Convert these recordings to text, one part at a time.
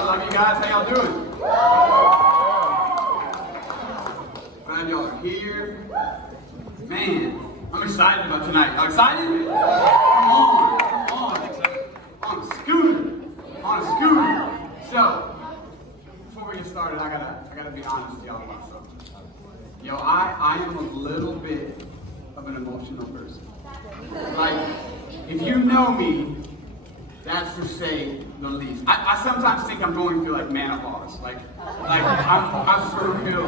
I love you guys. How y'all doing? Glad y'all are here. Man, I'm excited about tonight. Y'all excited? Come on a scooter. On a scooter. So, before we get started, I gotta be honest with y'all about something. Yo, I am a little bit of an emotional person. Like, if you know me, that's to say the least. I sometimes think I'm going through like menopause. Like I'm for real.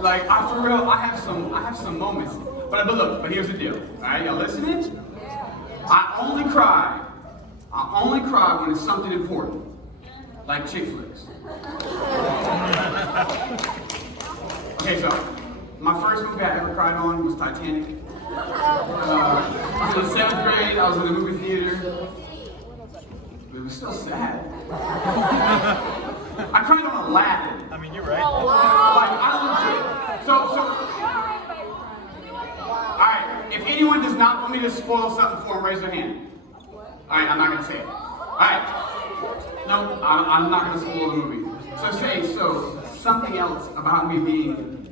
Like I have some moments. But look, here's the deal. Alright, y'all listening? I only cry when it's something important. Like chick flicks. Okay, so my first movie I ever cried on was Titanic. I was in 7th grade, I was in the movie theater. It was still sad. I cried on Aladdin. I mean, you're right. Oh, wow. Like, I legit. Alright, if anyone does not want me to spoil something for them, raise their hand. Alright, I'm not going to say it. Alright. No, I'm not going to spoil the movie. So something else about me being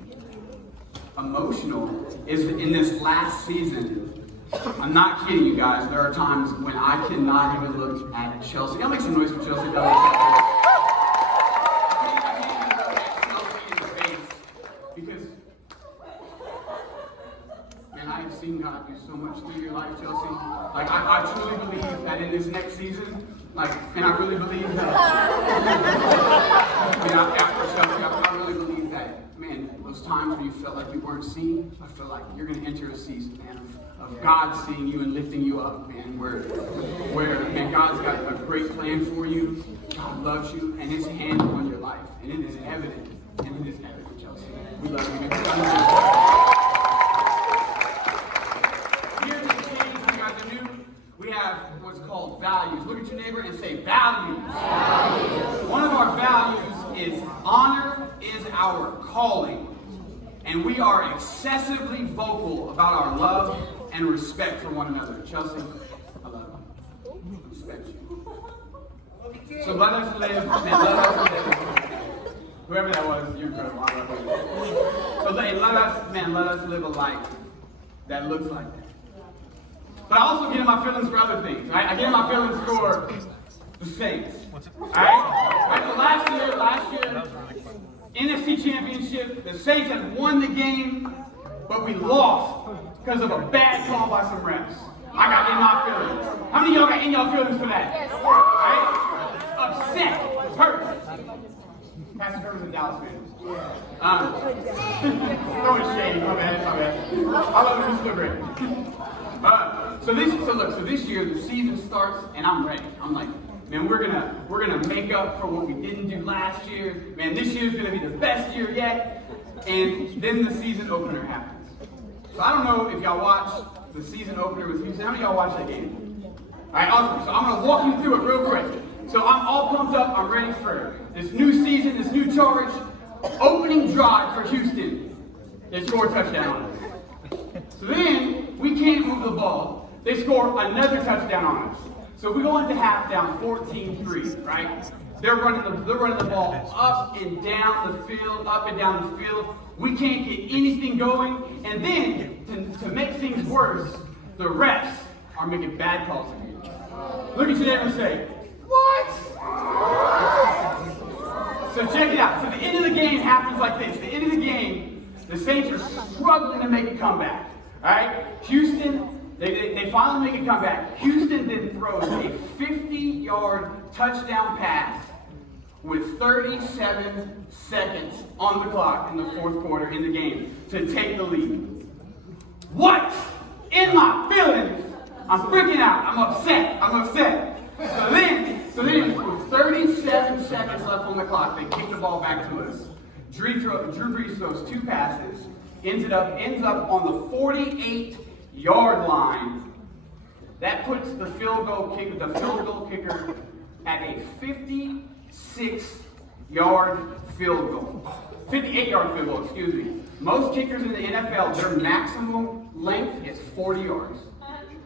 emotional is in this last season. I'm not kidding you guys, there are times when I cannot even look at Chelsea. I'll make some noise for Chelsea. I can't even look at Chelsea in the face because, man, I have seen God do so much through your life, Chelsea. Like, I truly believe that in this next season, like, and I really believe that, after Chelsea, I really believe that, man, those times when you felt like you weren't seen, I feel like you're going to enter a season, man, of God seeing you and lifting you up, man, where man, God's got a great plan for you. God loves you, and His hand on your life, and it is evident. And it is evident, Chelsea. We love you. Here at the Change, you guys are new. We have what's called values. Look at your neighbor and say values. Values. One of our values is honor is our calling. And we are excessively vocal about our love and respect for one another. Chelsea, I love you. I respect you. So let us live, whoever that was, you're incredible. I love you. So let us live a life that looks like that. But I also get in my feelings for other things, right? I get in my feelings for the Saints. Alright? So last year, NFC Championship, the Saints had won the game, but we lost because of a bad call by some refs. I got in my feelings. How many of y'all got in y'all feelings for that? Yes. Right? Upset. Hurt. Pastor Kirk was a Dallas fan. Throwing shade. My bad. I love it. It's still great. So this year the season starts and I'm ready. I'm like, man, we're gonna make up for what we didn't do last year. Man, this year's gonna be the best year yet. And then the season opener happens. So I don't know if y'all watched the season opener with Houston. How many of y'all watched that game? Alright, awesome. So I'm gonna walk you through it real quick. So I'm all pumped up, I'm ready for this new season, this new charge. Opening drive for Houston. They score a touchdown on us. So then we can't move the ball. They score another touchdown on us. So we go into half down 14-3, right? They're running the ball up and down the field, We can't get anything going. And then, to make things worse, the refs are making bad calls again. Look at your neighbor and say, what? So check it out. So the end of the game happens like this. The end of the game, the Saints are struggling to make a comeback. All right? Houston, they finally make a comeback. Houston then throws a 50-yard touchdown pass with 37 seconds on the clock in the fourth quarter in the game to take the lead. What? In my feelings. I'm freaking out. I'm upset. So then with 37 seconds left on the clock, they kick the ball back to us. Drew Brees throws two passes, ends up on the 48-yard line. That puts the field goal kicker at a 56-yard field goal. 58-yard field goal, excuse me. Most kickers in the NFL, their maximum length is 40 yards.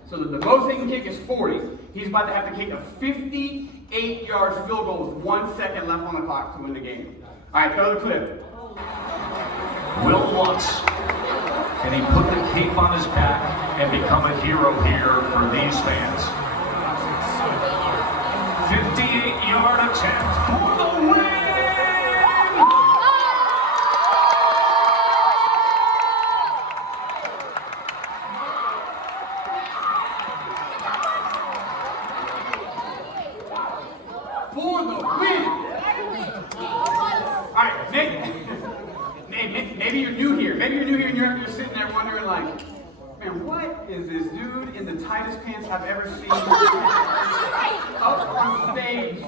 So the most they can kick is 40. He's about to have to kick a 58-yard field goal with 1 second left on the clock to win the game. All right, throw the clip. Will Lutz. Can he put the cape on his back and become a hero here for these fans? 58-yard attempt for the win! For the win! All right, maybe you're new here. Maybe you're new here and you're sitting there wondering like, man, what is this dude in the tightest pants I've ever seen up on stage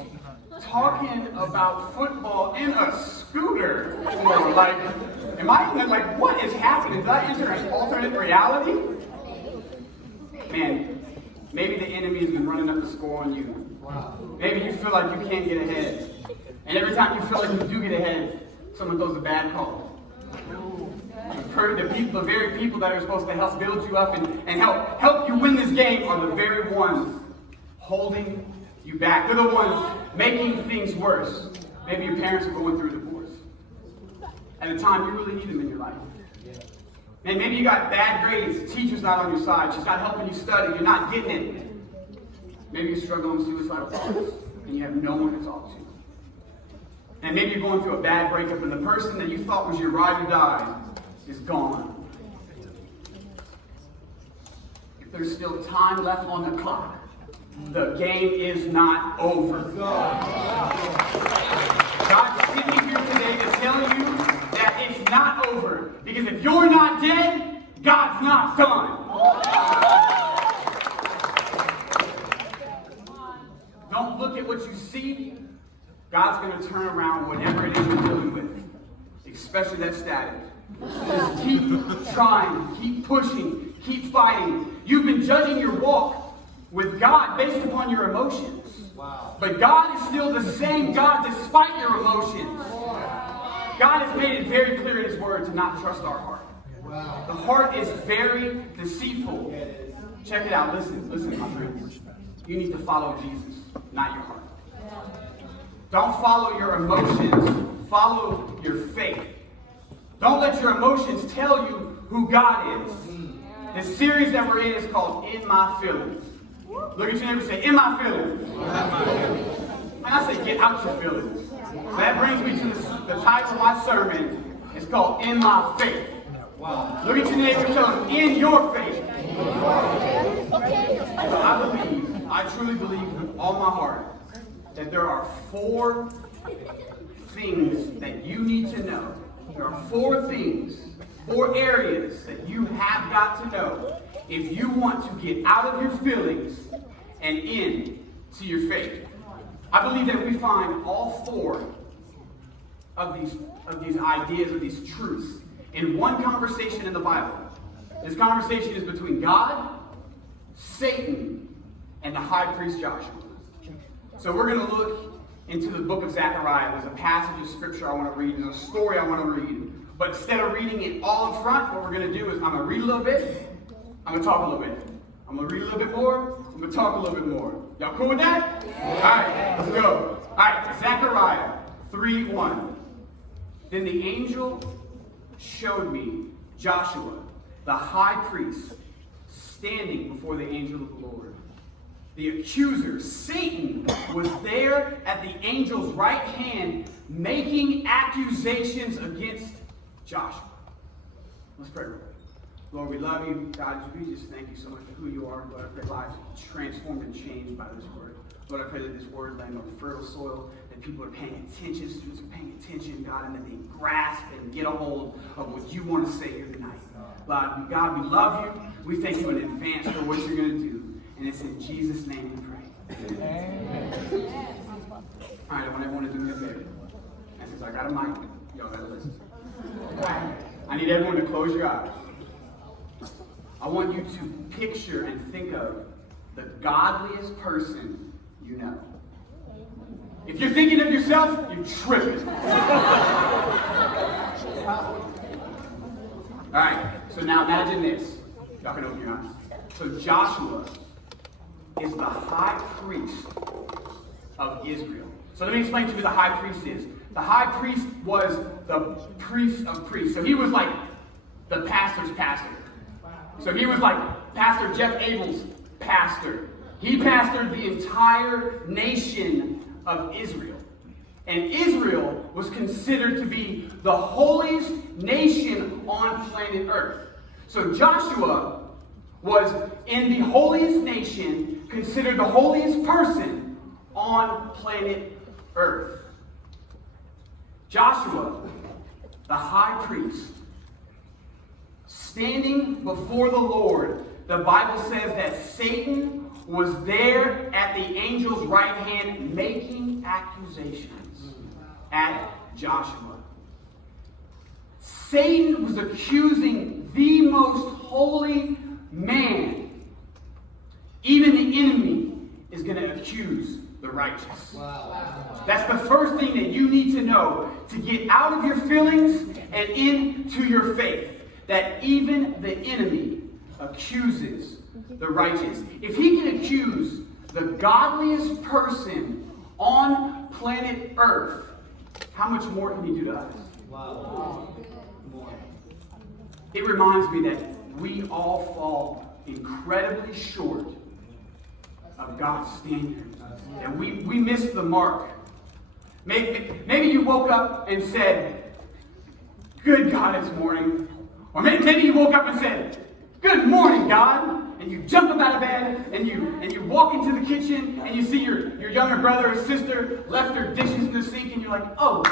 talking about football in a scooter? Or like, am I like, what is happening? Did I enter an alternate reality? Man, maybe the enemy has been running up the score on you. Maybe you feel like you can't get ahead. And every time you feel like you do get ahead, someone throws a bad call. The very people that are supposed to help build you up and help you win this game are the very ones holding you back. They're the ones making things worse. Maybe your parents are going through a divorce. At a time you really need them in your life. And maybe you got bad grades, teacher's not on your side, she's not helping you study, you're not getting it. Maybe you're struggling with suicidal thoughts and you have no one to talk to. And maybe you're going through a bad breakup and the person that you thought was your ride or die is gone. If there's still time left on the clock, the game is not over. God's sitting here today to tell you that it's not over. Because if you're not dead, God's not done. Don't look at what you see. God's going to turn around whatever it is you're dealing with, especially that static. Just keep trying, keep pushing, keep fighting. You've been judging your walk with God based upon your emotions. Wow. But God is still the same God despite your emotions. God has made it very clear in His Word to not trust our heart. Wow. The heart is very deceitful. Check it out. Listen, my friends. You need to follow Jesus, not your heart. Don't follow your emotions. Follow your faith. Don't let your emotions tell you who God is. This series that we're in is called In My Feelings. Look at your neighbor and say, in my feelings. And I say, get out your feelings. So that brings me to the title of my sermon. It's called In My Faith. Wow. Look at your neighbor and tell him, in your faith. So I truly believe with all my heart that there are 4 things that you need to know. There are 4 things, 4 areas that you have got to know if you want to get out of your feelings and into your faith. I believe that we find all 4 of these ideas, of these truths, in one conversation in the Bible. This conversation is between God, Satan, and the high priest Joshua. So we're going to look into the book of Zechariah. There's a passage of scripture I want to read. There's a story I want to read. But instead of reading it all up front, what we're going to do is I'm going to read a little bit. I'm going to talk a little bit. I'm going to read a little bit more. I'm going to talk a little bit more. Y'all cool with that? Yeah. All right, let's go. All right, Zechariah 3:1. Then the angel showed me Joshua, the high priest, standing before the angel of the Lord. The accuser, Satan, was there at the angel's right hand, making accusations against Joshua. Let's pray. Lord, we love you. God, we just thank you so much for who you are. Lord, I pray lives are transformed and changed by this word. Lord, I pray that this word land on fertile soil, that people are paying attention, students are paying attention, God, and that they grasp and get a hold of what you want to say here tonight. Lord, God, we love you. We thank you in advance for what you're going to do. And it's in Jesus' name we pray. Amen. All right, I want everyone to do me a favor. And since I got a mic, y'all got to listen. I need everyone to close your eyes. I want you to picture and think of the godliest person you know. If you're thinking of yourself, you're tripping. All right, so now imagine this. Y'all can open your eyes. So Joshua is the high priest of Israel. So let me explain to you who the high priest is. The high priest was the priest of priests. So he was like the pastor's pastor. So he was like Pastor Jeff Abel's pastor. He pastored the entire nation of Israel. And Israel was considered to be the holiest nation on planet Earth. So Joshua was in the holiest nation, considered the holiest person on planet Earth. Joshua, the high priest, standing before the Lord, the Bible says that Satan was there at the angel's right hand making accusations at Joshua. Satan was accusing the most holy man. Even the enemy is going to accuse the righteous. Wow. That's the first thing that you need to know to get out of your feelings and into your faith. That even the enemy accuses the righteous. If he can accuse the godliest person on planet Earth, how much more can he do to us? Wow. It reminds me that we all fall incredibly short of God's standard. And we miss the mark. Maybe you woke up and said, "Good God, it's morning." Or maybe you woke up and said, "Good morning, God." And you jump up out of bed and you walk into the kitchen and you see your younger brother or sister left their dishes in the sink and you're like, "Oh,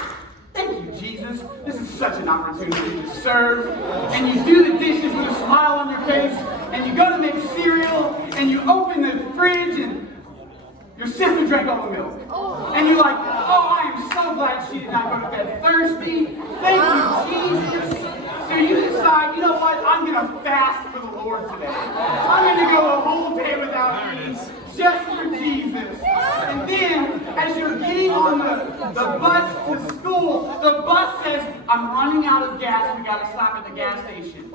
thank you, Jesus. This is such an opportunity to serve." And you do the dishes with a smile on your face and you go to make cereal and you open the fridge and your sister drank all the milk. And you're like, "Oh, I am so glad she did not go to bed thirsty. Thank you, Jesus." So you decide, you know what, I'm going to fast for the Lord today. I'm going to go a whole day without eating, just for Jesus. And then, as you're getting on the bus to school, the bus says, "I'm running out of gas, we got to stop at the gas station."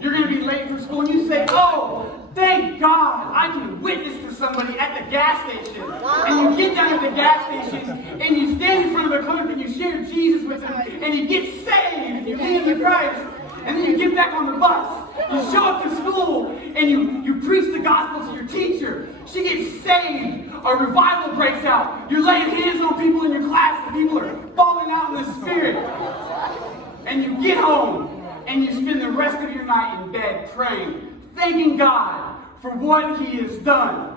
You're going to be late for school, and you say, "Oh, thank God, I can witness to somebody at the gas station." And you get down at the gas station, and you stand in front of the clerk, and you share Jesus with him, and he gets saved, and you lead him to Christ. And then you get back on the bus, you show up to school, and you preach the gospel to your teacher. She gets saved, a revival breaks out. You're laying hands on people in your class, and people are falling out in the Spirit. And you get home, and you spend the rest of your night in bed praying, thanking God for what he has done.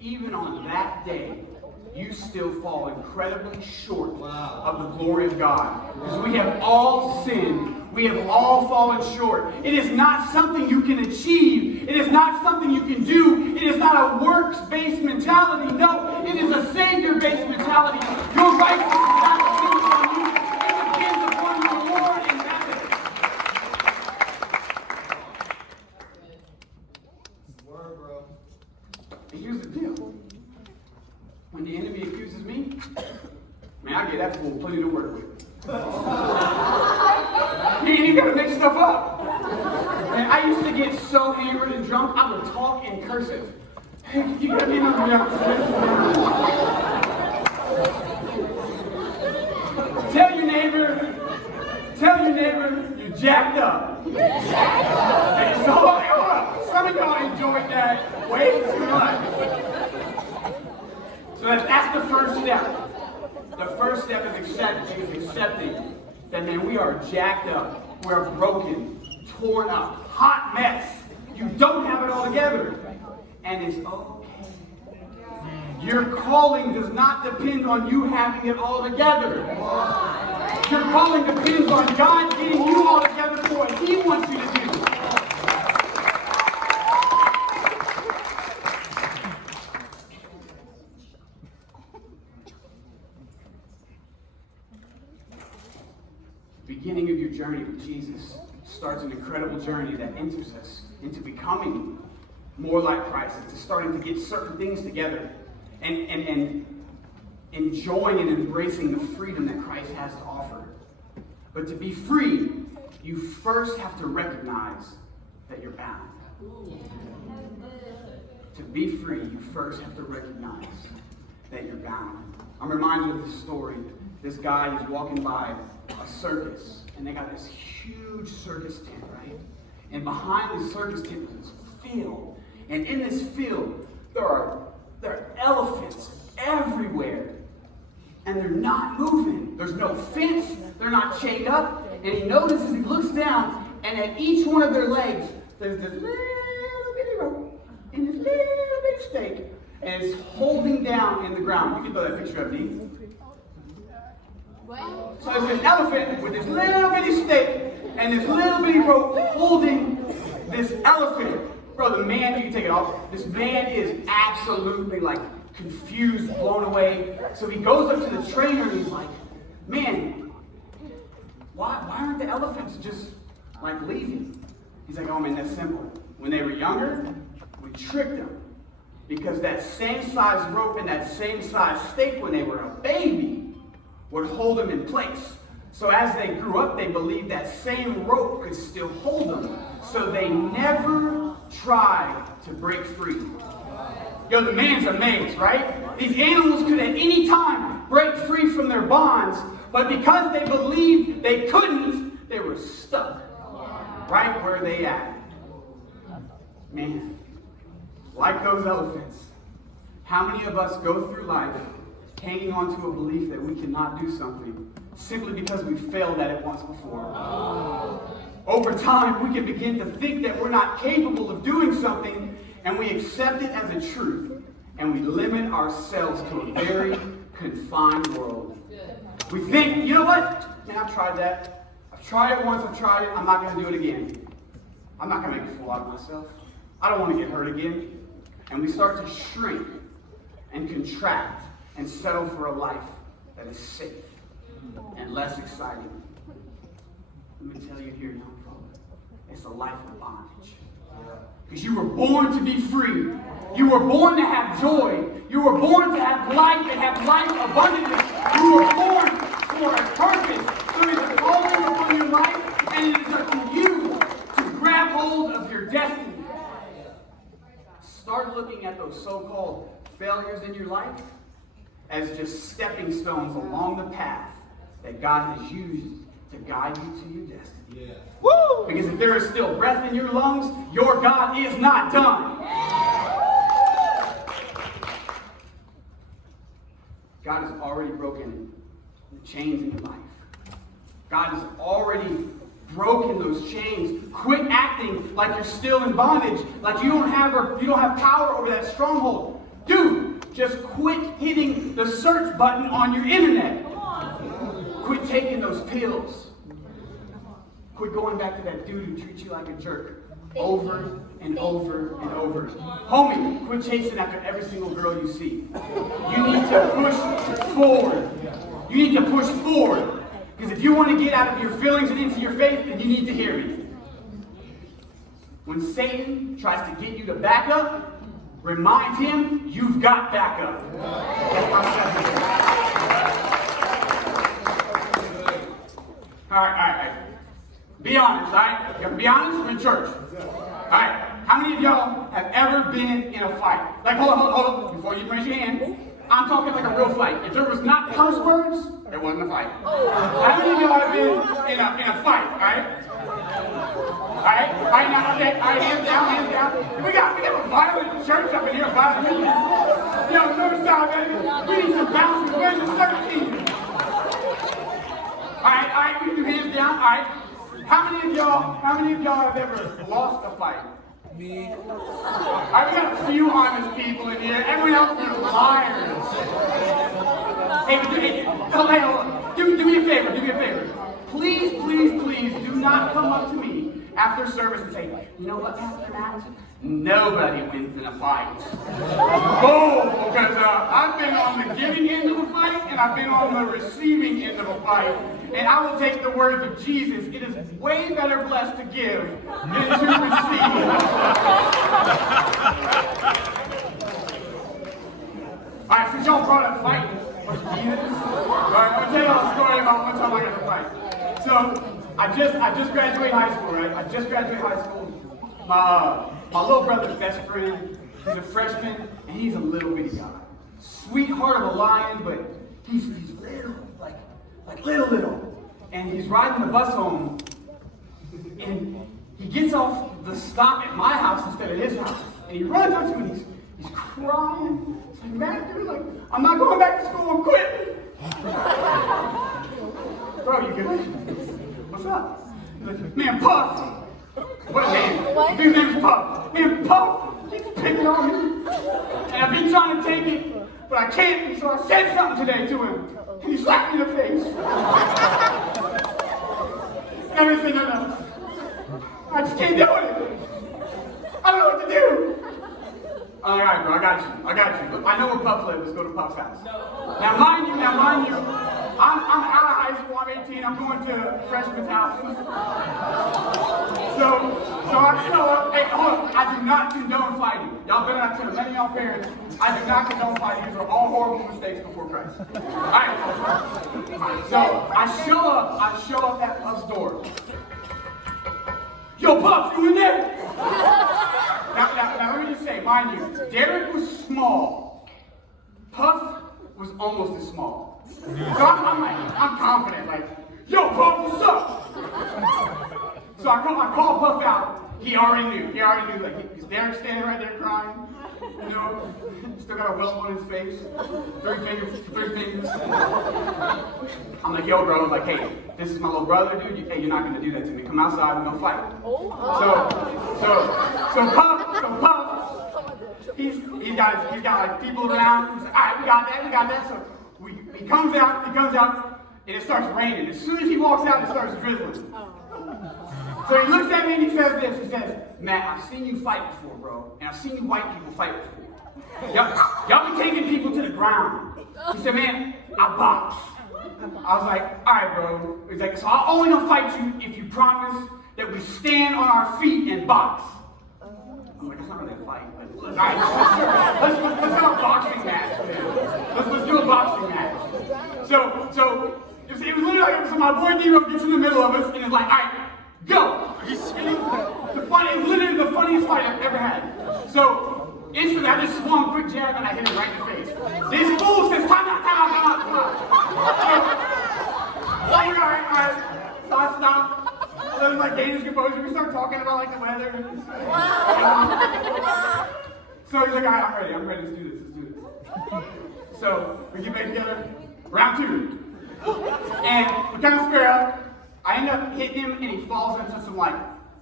Even on that day, you still fall incredibly short of the glory of God. Because we have all sinned. We have all fallen short. It is not something you can achieve. It is not something you can do. It is not a works-based mentality. No, it is a Savior-based mentality. Your righteousness is not dependent on you. It depends upon the Lord in heaven. Word, bro. And here's the deal. When the enemy accuses me, man, I get that fool plenty to work with. You ain't got to make stuff up. And I used to get so hammered and drunk, I would talk in cursive. Hey, you got me another Tell your neighbor, you're jacked up. Hey, so hold up. Some of y'all enjoyed that way too much. So that's the first step. The first step is accepting that, man, we are jacked up. We're broken, torn up, hot mess. You don't have it all together. And it's okay. Your calling does not depend on you having it all together. Your calling depends on God getting you all together for what he wants you to do. Beginning of your journey with Jesus starts an incredible journey that enters us into becoming more like Christ, into starting to get certain things together and enjoying and embracing the freedom that Christ has to offer. But to be free, you first have to recognize that you're bound. to be free, you first have to recognize that you're bound. I'm reminded of this story. This guy is walking by a circus, and they got this huge circus tent, right? And behind the circus tent was this field. And in this field, there are elephants everywhere. And they're not moving. There's no fence. They're not chained up. And he notices, he looks down, and at each one of their legs, there's this little bitty rope and this little bitty stake. And it's holding down in the ground. You can throw that picture up, Dee. So it's an elephant with this little bitty stake and this little bitty rope holding this elephant. Bro, the man, you can take it off. This man is absolutely like confused, blown away. So he goes up to the trainer and he's like, man, why aren't the elephants just like leaving? He's like, oh man, that's simple. When they were younger, we tricked them. Because that same size rope and that same size stake when they were a baby would hold them in place. So as they grew up, they believed that same rope could still hold them. So they never tried to break free. Yo, the man's amazed, right? These animals could at any time break free from their bonds, but because they believed they couldn't, they were stuck right where they at. Man, like those elephants, how many of us go through life hanging on to a belief that we cannot do something simply because we failed at it once before? Over time, we can begin to think that we're not capable of doing something, and we accept it as a truth, and we limit ourselves to a very confined world. We think, you know what? Man, I've tried that. I've tried it once, I've tried it, I'm not going to do it again. I'm not going to make a fool out of myself. I don't want to get hurt again. And we start to shrink and contract and settle for a life that is safe and less exciting. Let me tell you here, young folks, it's a life of bondage. Because you were born to be free. You were born to have joy. You were born to have life and have life abundantly. You were born for a purpose. There is a calling upon your life, and it is up to you to grab hold of your destiny. Start looking at those so-called failures in your life as just stepping stones along the path that God has used to guide you to your destiny. Yeah. Woo! Because if there is still breath in your lungs, your God is not done. God has already broken the chains in your life. God has already broken those chains. Quit acting like you're still in bondage, like you don't have power over that stronghold. Dude, just quit hitting the search button on your internet. Quit taking those pills. Quit going back to that dude who treats you like a jerk over and over and over. Homie, quit chasing after every single girl you see. You need to push forward. You need to push forward. Because if you want to get out of your feelings and into your faith, then you need to hear me. When Satan tries to get you to back up, remind him you've got backup. That's what I'm saying. All right. Be honest, all right? You have to be honest, we're in church. All right. How many of y'all have ever been in a fight? Like, hold on. Before you raise your hand, I'm talking like a real fight. If there was not curse words, there wasn't a fight. How many of y'all have been in a fight, all right? All right, now, okay, all right, hands down. We got a violent church up in here, violent people. Yo, Northside, baby. We need some bouncers. Where's the 13? All right, we can do hands down, all right. How many of y'all have ever lost a fight? Me. All right, we got a few honest people in here. Everyone else is liars. Hey, hold on. Do me a favor. Please do not come up to me after service and say, you know what, Pastor Matt? Nobody wins in a fight. Oh, because I've been on the giving end of a fight, and I've been on the receiving end of a fight. And I will take the words of Jesus. It is way better blessed to give than to receive. All right, since y'all brought up fighting, all right, I'm going to tell y'all a story about one time I got in a fight. So, I just graduated high school, right? My little brother's best friend, He's a freshman, and he's a little bitty guy. Sweetheart of a lion, but he's little, like little. And he's riding the bus home, and he gets off the stop at my house instead of his house. And he runs up to me, and he's crying. He's like, man, dude, like, I'm not going back to school, I'm quitting. Bro, you good? What's up? He's like, man, Puff. What a name. What? His name's Puff. Man, Puff, he's picking on me. And I've been trying to take it, but I can't, so I said something today to him. And he slapped me in the face. Everything enough. I just can't do it. I don't know what to do. All right, bro, I got you. I know where Puff lives. Let's go to Puff's house. Now, mind you, I'm out of high school. I'm 18. I'm going to freshman's house. So I show up. Hey, hold on. I do not condone fighting. Y'all better not tell many of y'all parents. I do not condone fighting. These are all horrible mistakes before Christ. All right. So I show up at Puff's door. Yo, Puff, you in there? Now, let me just say, mind you, Derek was small. Puff was almost as small. So I'm confident, like, yo, Puff, what's up? So I call Puff out. He already knew, like, because Derek's standing right there crying. You know, still got a welt on his face. Three fingers. I'm like, yo, bro, like, hey, this is my little brother, dude. Hey, you're not gonna do that to me. Come outside, we're gonna fight. So Puff, he's got like people around. He's like, all right, we got that. So he comes out, and it starts raining. As soon as he walks out, it starts drizzling. So he looks at me and he says this. He says, Matt, I've seen you fight before, bro, and I've seen you white people fight before. Y'all be taking people to the ground. He said, man, I box. I was like, all right, bro. He's like, so I'll only gonna fight you if you promise that we stand on our feet and box. I'm like, that's not really a fight. Like, all right, let's have a boxing match, man. Let's do a boxing match. So it was literally like, so my boy D-Ro gets in the middle of us and is like, all right, go. It's literally the funniest fight I've ever had. So instantly, I just swung a quick jab and I hit him right in the face. This fool says, time out. So I'm like, all right. So I stop. I let him like gain his composure. We start talking about like the weather. So he's like, all right, I'm ready. Let's do this. So we get back together. Round 2. And we kind of square up. I end up hitting him and he falls into some like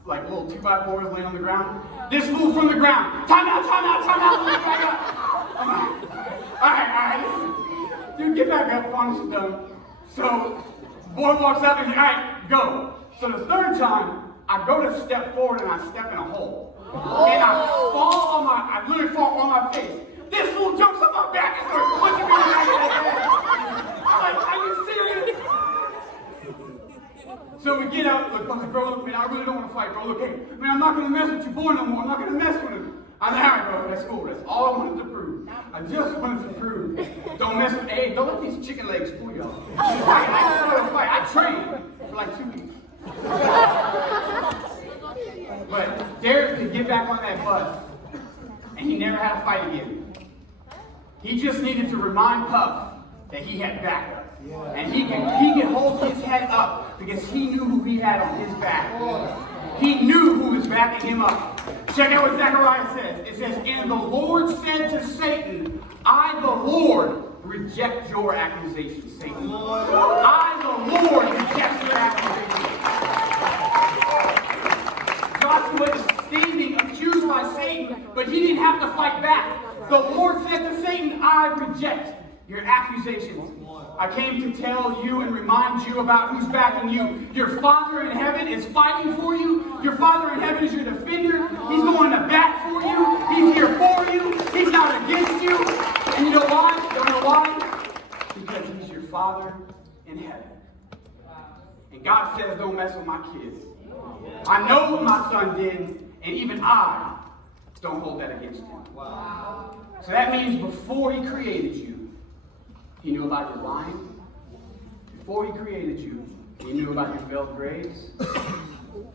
little 2x4s laying on the ground. This fool from the ground. Time out. All right. Dude, get back up. Punch is done. So, boy walks up and he's like, all right, go. So the third time, I go to step forward and I step in a hole. And I literally fall on my face. This fool jumps on my back and starts punching me in the back of the head. I'm like, are you serious? So we get out, look, bro, look, man, I really don't want to fight, bro. Look, hey, man, I'm not going to mess with your boy no more. I'm not going to mess with him. I said, all right, bro, that's cool. That's all I wanted to prove. I just wanted to prove. Don't mess with, hey, don't let these chicken legs fool y'all. I trained for like 2 weeks. But Derek could get back on that bus, and he never had a fight again. He just needed to remind Puff that he had backup. And he can hold his head up because he knew who he had on his back. He knew who was backing him up. Check out what Zechariah says. It says, and the Lord said to Satan, I, the Lord, reject your accusations, Satan. I, the Lord, reject your accusations. Joshua is standing accused by Satan, but he didn't have to fight back. The Lord said to Satan, I reject your accusations. I came to tell you and remind you about who's backing you. Your Father in heaven is fighting for you. Your Father in heaven is your defender. He's going to bat for you. He's here for you. He's not against you. And you know why? You know why? Because he's your Father in heaven. And God says, don't mess with my kids. I know what my son did, and even I don't hold that against him. So that means before he created you, he knew about your lying. Before he created you, he knew about your failed grades.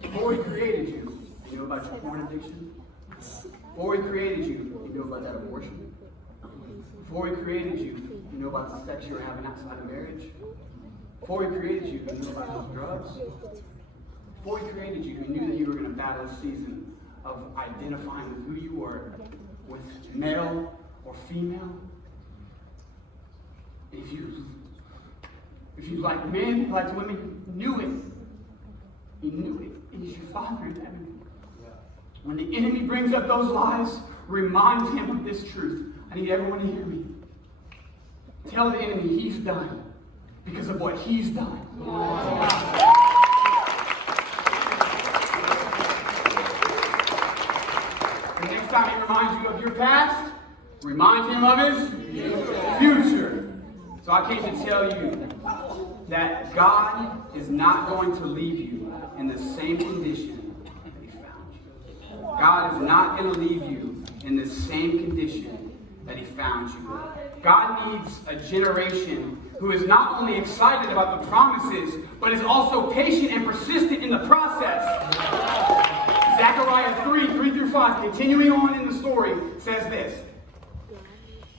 Before he created you, he knew about your porn addiction. Before he created you, you knew about that abortion. Before he created you, you knew about the sex you were having outside of marriage. Before he created you, you knew about those drugs. Before he created you, he knew that you were going to battle a season of identifying with who you were, with male or female. If you like men, you like women, you knew it. He knew it. He's your Father in heaven. When the enemy brings up those lies, remind him of this truth. I need everyone to hear me. Tell the enemy he's done because of what he's done. The next time he reminds you of your past, remind him of his future. So I came to tell you that God is not going to leave you in the same condition that he found you. God is not going to leave you in the same condition that he found you. God needs a generation who is not only excited about the promises, but is also patient and persistent in the process. Zechariah 3:3-5, continuing on in the story, says this.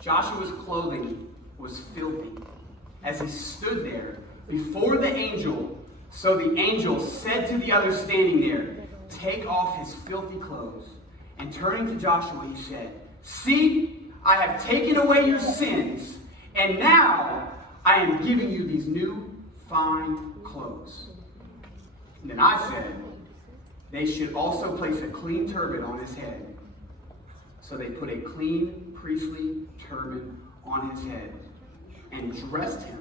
Joshua's clothing was filthy as he stood there before the angel. So the angel said to the others standing there, "Take off his filthy clothes." And turning to Joshua, he said, "See, I have taken away your sins, and now I am giving you these new fine clothes." And then I said, "They should also place a clean turban on his head." So they put a clean priestly turban on his head and dressed him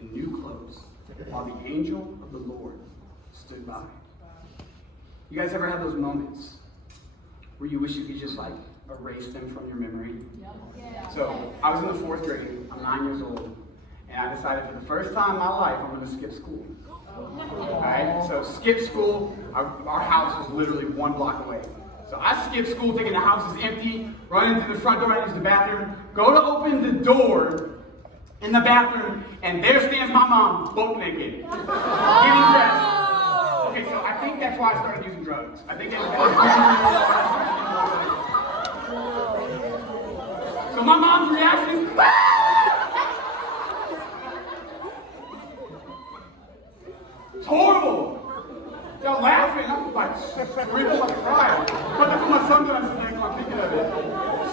in new clothes while the angel of the Lord stood by. You guys ever have those moments where you wish you could just erase them from your memory? Yeah. So I was in the 4th grade. I'm 9 years old. And I decided for the first time in my life I'm going to skip school. Alright? So skip school. Our house was literally 1 block away. So I skipped school thinking the house is empty, run into the front door, I use the bathroom, go to open the door in the bathroom, and there stands my mom, both naked, getting dressed. Okay, so I think that's why I started using drugs. I think so my mom's reaction is, it's horrible. They're laughing. I'm like screaming like a crying. But I put my sunglasses on and I'm thinking of it.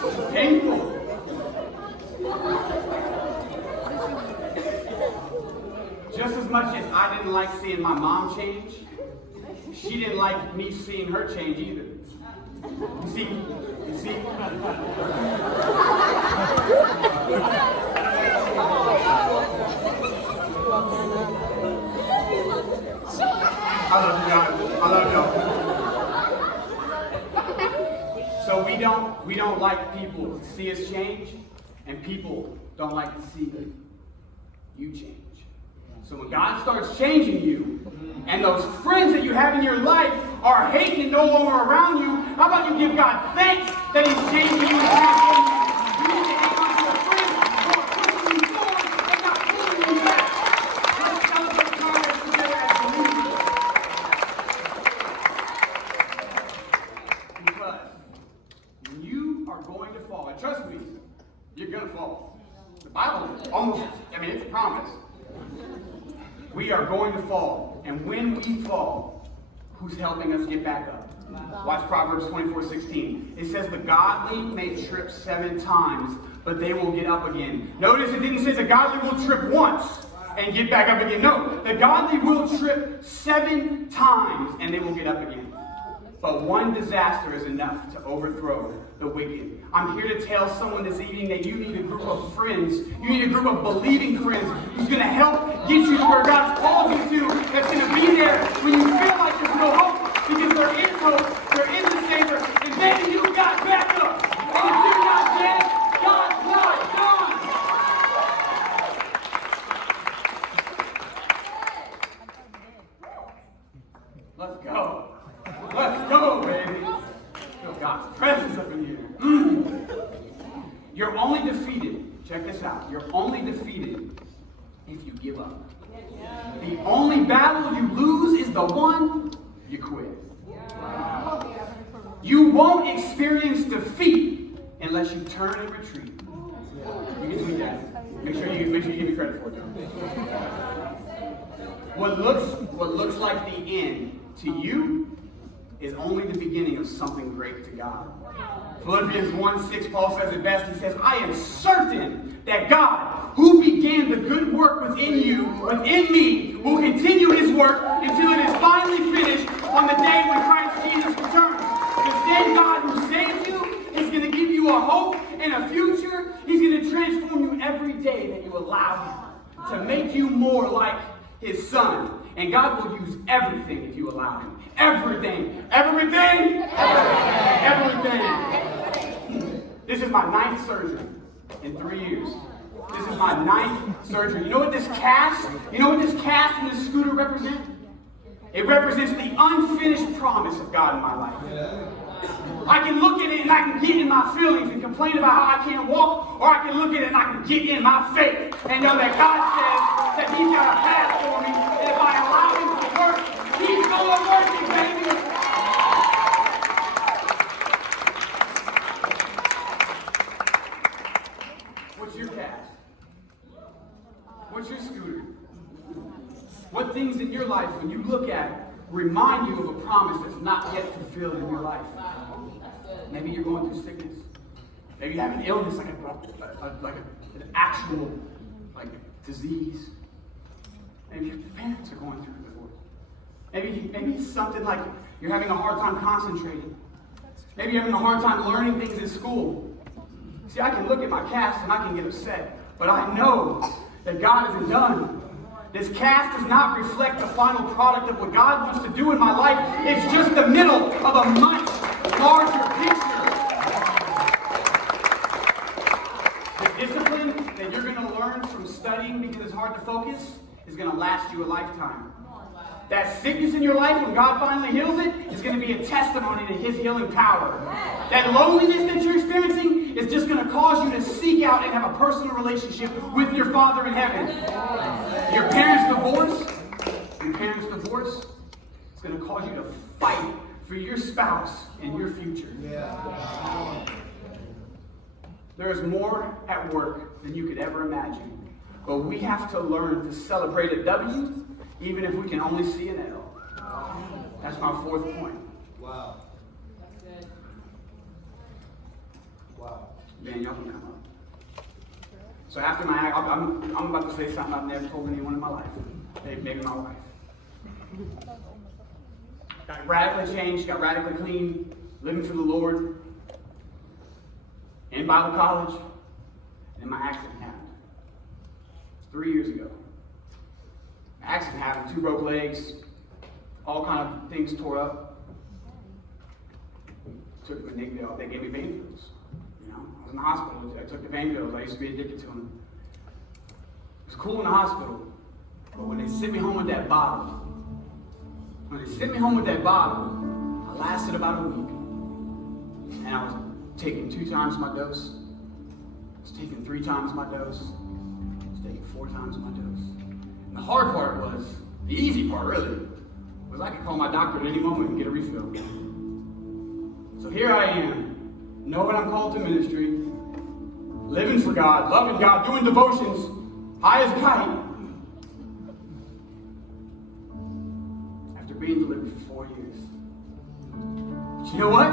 It's painful. Just as much as I didn't like seeing my mom change, she didn't like me seeing her change either. You see? I love you guys. I love y'all. So we don't like people to see us change, and people don't like to see you change. So when God starts changing you, and those friends that you have in your life are hating and no longer around you, how about you give God thanks that He's changing you and transforming you? You need to hang on to your friends who are pushing you forward and not pulling you back. Let's celebrate progress together as believers. Because when you are going to fall, and trust me, you're going to fall. The Bible it's a promise. We are going to fall. And when we fall, who's helping us get back up? Watch Proverbs 24:16. It says the godly may trip 7 times, but they will get up again. Notice it didn't say the godly will trip once and get back up again. No, the godly will trip 7 times and they will get up again. But one disaster is enough to overthrow the wicked. I'm here to tell someone this evening that you need a group of friends. You need a group of believing friends who's going to help get you to where God's called you to, that's going to be there when you feel like there's no hope. Because there is hope, there is a Savior, and then you got back up. And if you're not dead, God's not done. Let's go. Let's go, baby. Feel God's presence up in here. You're only defeated. Check this out. You're only defeated if you give up. The only battle you lose is the one you quit. You won't experience defeat unless you turn and retreat. You can tweet that. Make sure you give me credit for it. What looks like the end to you is only the beginning of something great to God. Philippians 1:6, Paul says it best. He says, I am certain that God, who began the good work within you, within me, will continue his work until it is finally finished on the day when Christ Jesus returns. The same God who saved you is going to give you a hope and a future. He's going to transform you every day that you allow him to make you more like his son. And God will use everything if you allow him. Everything. Everything. This is my 9th surgery in 3 years. This is my 9th surgery. You know what this cast and this scooter represent? It represents the unfinished promise of God in my life. I can look at it and I can get in my feelings and complain about how I can't walk, or I can look at it and I can get in my faith and know that God says that he's got a path for me, and if I allow him to work, he's going to work it, baby. What's your cast? What's your scooter? What things in your life, when you look at it, remind you of a promise that's not yet fulfilled in your life? Maybe you're going through sickness. Maybe you have an illness, like an actual disease. Maybe your parents are going through a divorce. Maybe it's something like you're having a hard time concentrating. Maybe you're having a hard time learning things in school. See, I can look at my cast and I can get upset, but I know that God isn't done. This cast does not reflect the final product of what God wants to do in my life. It's just the middle of a much larger picture. The discipline that you're going to learn from studying because it's hard to focus is going to last you a lifetime. That sickness in your life, when God finally heals it, is going to be a testimony to his healing power. That loneliness that you're experiencing is just going to cause you to seek out and have a personal relationship with your Father in heaven. Your parents' divorce is going to cause you to fight for your spouse and your future. There is more at work than you could ever imagine. But we have to learn to celebrate a W, even if we can only see an L. That's my 4th point. Wow. That's good. Wow. Man, y'all can come up. So after my act, I'm about to say something I've never told anyone in my life. Maybe my wife. Got radically changed, got radically clean, living for the Lord, in Bible college, and my accident happened. 3 years ago. Accident happened, 2 broke legs, all kind of things tore up. They gave me pain pills. I was in the hospital. I took the pain pills. I used to be addicted to them. It was cool in the hospital, but when they sent me home with that bottle, I lasted about a week. And I was taking 2 times my dose. I was taking 3 times my dose. I was taking 4 times my dose. The hard part was, the easy part really, was I could call my doctor at any moment and get a refill. So here I am, knowing I'm called to ministry, living for God, loving God, doing devotions, high as a kite. After being delivered for 4 years. But you know what?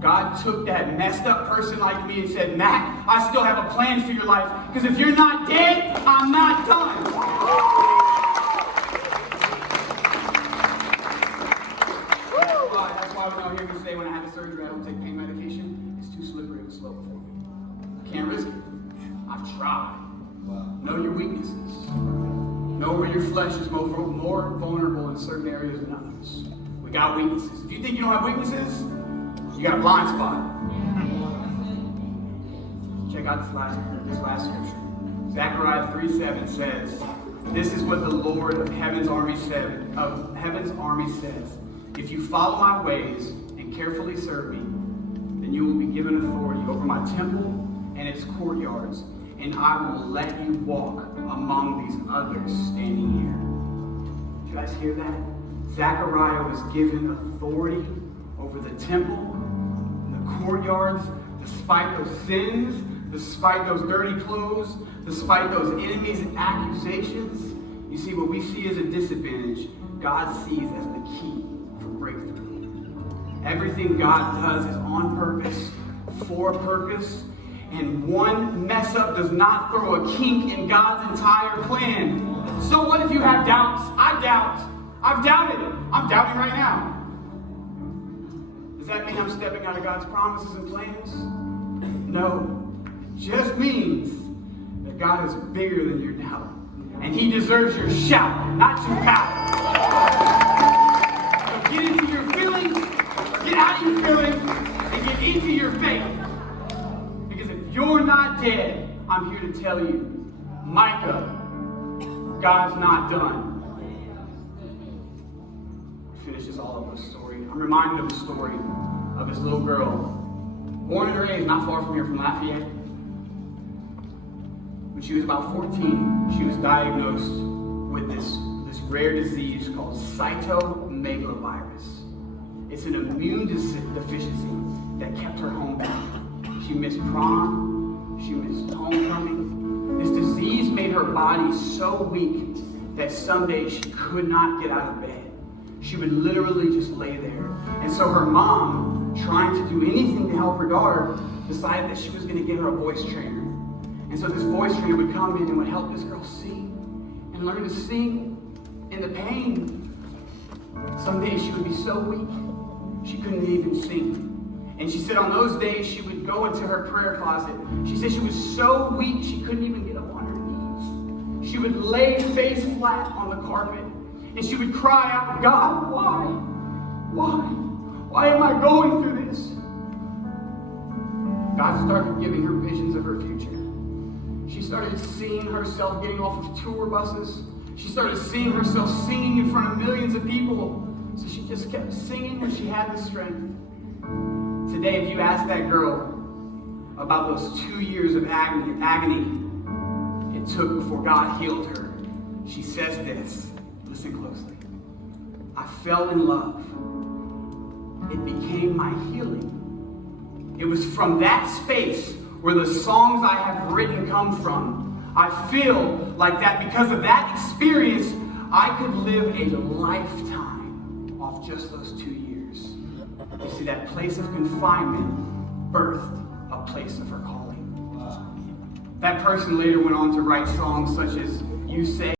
God took that messed up person like me and said, Matt, I still have a plan for your life. Because if you're not dead, I'm not done. That's why when I hear me say when I have a surgery, I don't take pain medication. It's too slippery and slow for me. I can't risk it. I've tried. Know your weaknesses. Know where your flesh is more vulnerable in certain areas than others. We got weaknesses. If you think you don't have weaknesses, you got a blind spot. Check out this last scripture. Zechariah 3:7 says, "This is what the Lord of heaven's army says. If you follow my ways and carefully serve me, then you will be given authority over my temple and its courtyards, and I will let you walk among these others standing here." Did you guys hear that? Zechariah was given authority over the temple courtyards, despite those sins, despite those dirty clothes, despite those enemies and accusations. You see, what we see as a disadvantage, God sees as the key for breakthrough. Everything God does is on purpose, for a purpose, and one mess up does not throw a kink in God's entire plan. So what if you have doubts? I doubt. I've doubted. I'm doubting right now. Does that mean I'm stepping out of God's promises and plans? No. It just means that God is bigger than your doubt. And He deserves your shout, not your pout. So get into your feelings, get out of your feelings, and get into your faith. Because if you're not dead, I'm here to tell you, Micah, God's not done. Finishes all of this story. I'm reminded of the story of this little girl, born and raised not far from here, from Lafayette. When she was about 14, she was diagnosed with this rare disease called cytomegalovirus. It's an immune deficiency that kept her homebound. She missed prom, she missed homecoming. This disease made her body so weak that some days she could not get out of bed. She would literally just lay there. And so her mom, trying to do anything to help her daughter, decided that she was going to get her a voice trainer. And so this voice trainer would come in and would help this girl sing and learn to sing in the pain. Some days she would be so weak, she couldn't even sing. And she said on those days she would go into her prayer closet. She said she was so weak she couldn't even get up on her knees. She would lay face flat on the carpet and she would cry out, God, why? Why? Why am I going through this? God started giving her visions of her future. She started seeing herself getting off of tour buses. She started seeing herself singing in front of millions of people. So she just kept singing when she had the strength. Today, if you ask that girl about those 2 years of agony it took before God healed her, she says this. Listen closely. I fell in love. It became my healing. It was from that space where the songs I have written come from. I feel like that because of that experience, I could live a lifetime off just those 2 years. You see, that place of confinement birthed a place of her calling. That person later went on to write songs such as You Say